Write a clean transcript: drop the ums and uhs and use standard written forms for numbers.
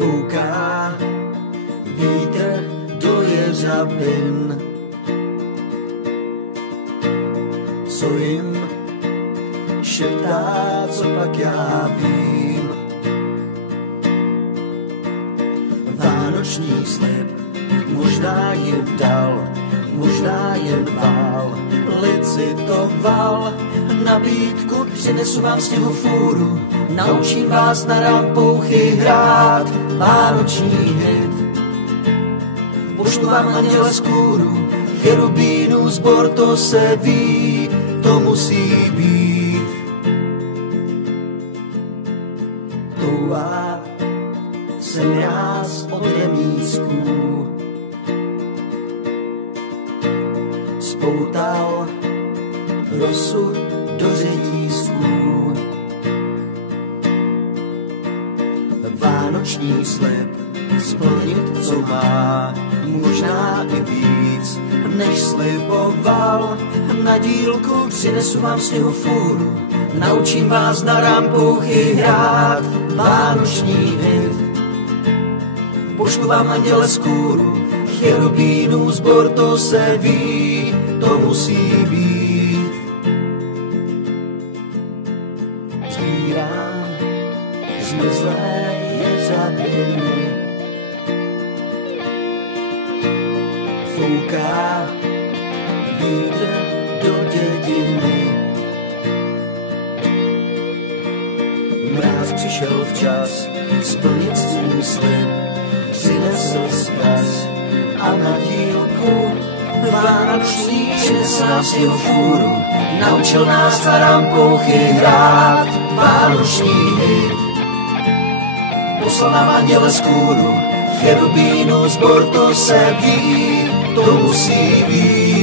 Fouká vítr do jeřabin, co jim šeptá, co pak já vím. Vánoční slib možná jim dal, možná jen vál, licitoval. Nabídku přinesu vám sněhu fůru, naučím vás na rampouchy hrát vánoční hit. Pošlu vám anděle z kůru, cherubínů sbor, to se ví, to musí být. Touha se mráz od remízků spoutal rosu do řetízků. Vánoční slib splnit, co má, možná i víc, než sliboval. Na dílku přinesu vám sněhu fůru, naučím vás na rampouchy hrát vánoční hit. Pošlu vám anděle z kůru, cherubínů sbor, to se ví, to musí být. Sbírám zmizlé jeřabiny, fouká vítr do dědiny. Mráz přišel včas splnit svůj slib, přinesl vzkaz a na dílku vánoční přinesl nám sněhu fůru, naučil nás na rampouchy hrát vánoční hit. Poslal nám anděle z kůru, cherubínů sbor, to se ví, to musí být.